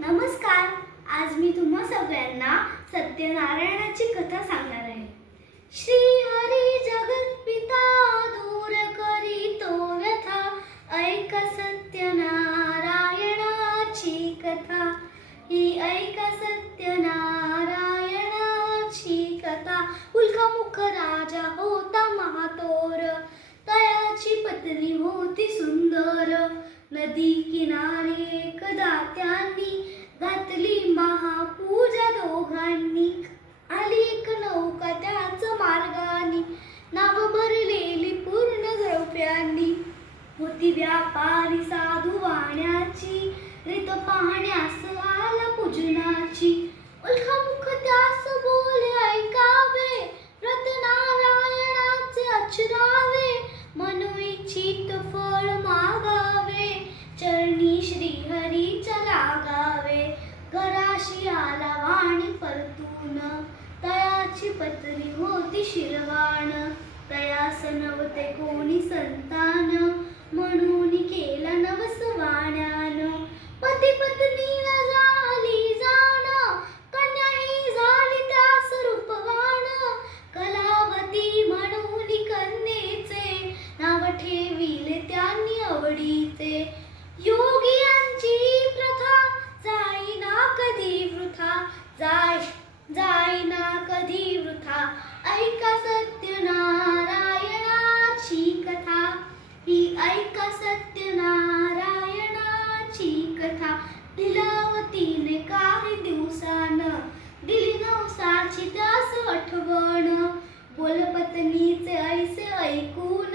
नमस्कार. आज मी तुम्हा सगळ्यांना सत्यनारायणाची कथा सांगणार आहे. श्री हरी जगत पिता दूर करीतो व्यथा, ऐका सत्यनारायणाची कथा. ही ऐका सत्यनारायणाची कथा. उल्कामुख राजा होता महातोर, तयाची पत्नी होती सुंदर. नदी किनारी एकदा त्यांनी घातली महापूजा दोघांनी. आली एक नौका त्याच मार्गानी, नाव भरलेली पूर्ण द्रव्यांनी. होती व्यापारी साधू वाण्याची, रीत पाहण्यास आला पूजनाची. उल्कामुख त्यास बोले ऐकावे, व्रत नारायणाचे आचरावे. मनोइच्छित फळ मागावे, चरणी श्रीहरीच्या लागावे. घराशी आला वाणी परतून, तयाची पत्नी होती शिरवाण. तयास नव्हते कोणी संतान, म्हणून केला नवस वाण्यान. पती पत्नीला झाली जाण, कन्याही झाली त्यास रूपवान. कलावती म्हणून कन्येचे, नाव ठेविले त्यांनी आवडीचे. योगियांची प्रथा जाईना कधी वृथा, जाईना कधी वृथा. ऐका सत्यनारायणाची कथा. ही ऐका सत्यनारायणाची कथा. लीलावतीने काही दिवसान, दिली नवसाची त्यास आठवण. बोल पत्नीचे ऐसे ऐकून,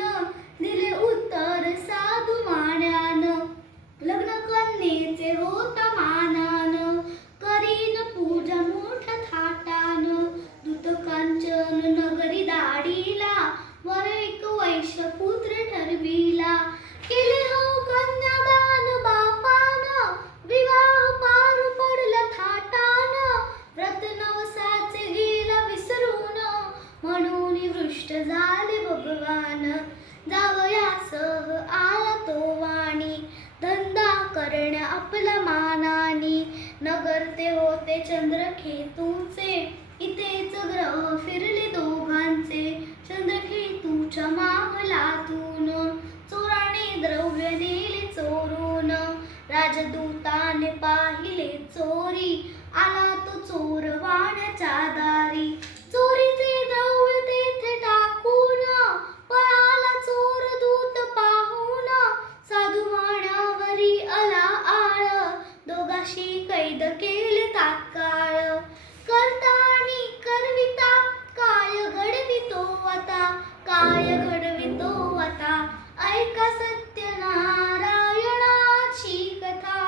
दिले उत्तर साधू वाण्यान. लग्न कन्येचे होता मानान, करीन पूजा मोठ्या थाटान. दूत कांचन नगरी दाडीला, वर एक वैश्य पुत्र ठरविला. केले हो कन्यादान बापान, विवाह पार पडला थाटान. व्रत नवसाचे गेला विसरून, म्हणून वृष्ट झाले भगवान. जावयासह आला तो वाणी, धंदा करण्या आपला मानानी. नगर ते होते चंद्रकेतूचे, इथेच ग्रह फिरले दोघांचे. चंद्रकेतूच्या माहलातून, चोराने द्रव्य नेले चोरून. राजदूताने पाहिले चोरी, आला तो चोर वाण्याच्या दारी. चोरीचे द्रव्य तेथे टाकून, पळाला चोर दूत पाहून. साधू वाण्यावरी आला आळ, दोघाशी कैद केले तात्काळ. करता आणि करविता, काय घडवितो आता, काय घडवितो आता. ऐका सत्यनारायणाची कथा.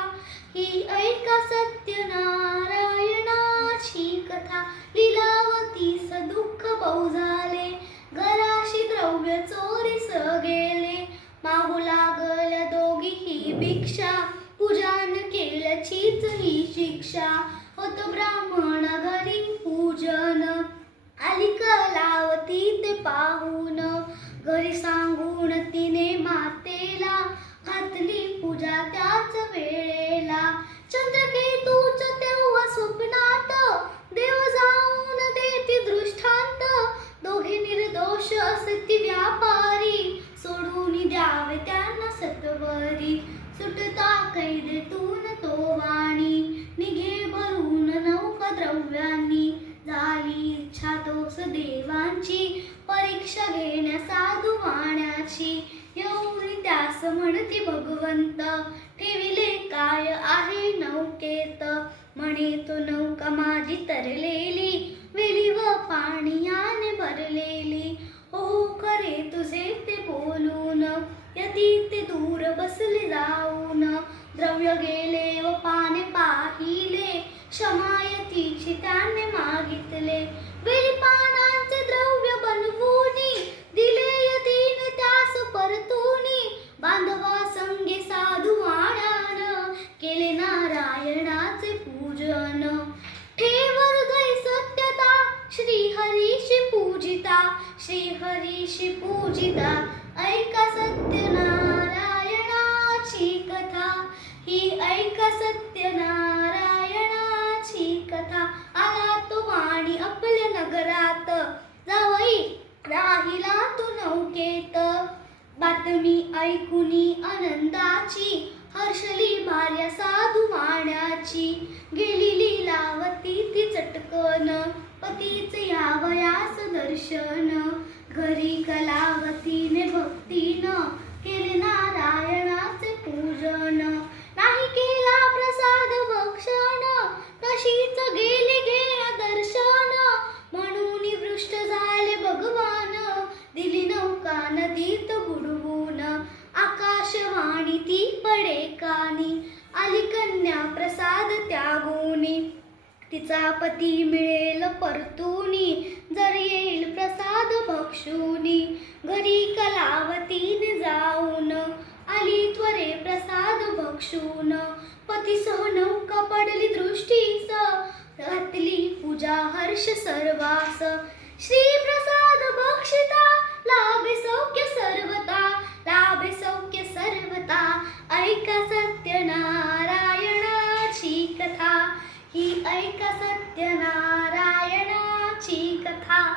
ही ऐका सत्यनारायणाची कथा. लीलावतीस दुःख बहु झाले, घराशी द्रव्य चोरीस गेले. मागू लागल्या दोघीही भिक्षा, पूजन केल्याचीच ही शिक्षा. होत ब्राह्मण घरी पूजन, आली कलावती ते पाहून. घरी सांगून तिने मातेला, घातली पूजा त्याच वेळेला. चंद्रकेतूच तेव्हा स्वप्नात, देव जाऊन देती दृष्टांत. दोघे निर्दोष असती व्यापारी, सोडून द्यावे त्यांना सत्वरी. सुटता कैदेतून तो वाणी, निघे भरून नौका द्रव्यांनी. झाली इच्छा तोच देवांची, परीक्षा घेण्या साधू वाण्याची. येऊन त्यास म्हणती भगवंत, ठेविले काय आहे नौकेत. म्हणे तो नौका माझी तरलेली, वेली व पाण्याने भरलेली. हो खरे तुझे ते बोलून, यती ते दूर बसले जाऊन. द्रव्य गेले व पाने पाहिले, क्षमायतीची त्याने मागितले. वेली पानांचे द्रव्य बनवूनी, दिले यतीने त्यास परतूनी. बांधवा संगे साधू वाण्यान, केले नारायणाचे पूजन. ठेव हृदय सत्यता, श्रीहरीशी पूजिता. श्रीहरीशी पूजिता, ऐका सत्यनारायणाची कथा. ही ऐका सत्यनारायण बातमी ऐकुनी आनंदाची, हर्षली भार्या साधू वाण्याची. गेली लीलावती ती चटकन, पतीचे यावयास दर्शन. घरी कलावतीने भक्तीनं केले नारायणाचे पूजन. नाही केला प्रसाद भक्षण, तशीच गेली घेण्या दर्शन. म्हणून वृष्ट झाले भगवान, दिली नौका नदीत बुडवून. आकाशवाणी ती पडे कानी, आली कन्या प्रसाद त्यागुनी. तिचा पती मिळेल परतुनी, जर येईल प्रसाद भक्षुनी. घरी कलावतीने जाऊन, आली त्वरे प्रसाद भक्षून. पतीसह नौका पडली दृष्टीस, घातली पूजा हर्ष सर्वास. श्री प्रसाद भक्षिता, लाभे सौख्य सर्वता, लाभे सौख्य सर्वता. ऐका सत्यनारायणाची कथा, ही ऐका सत्यनारायणाची कथा.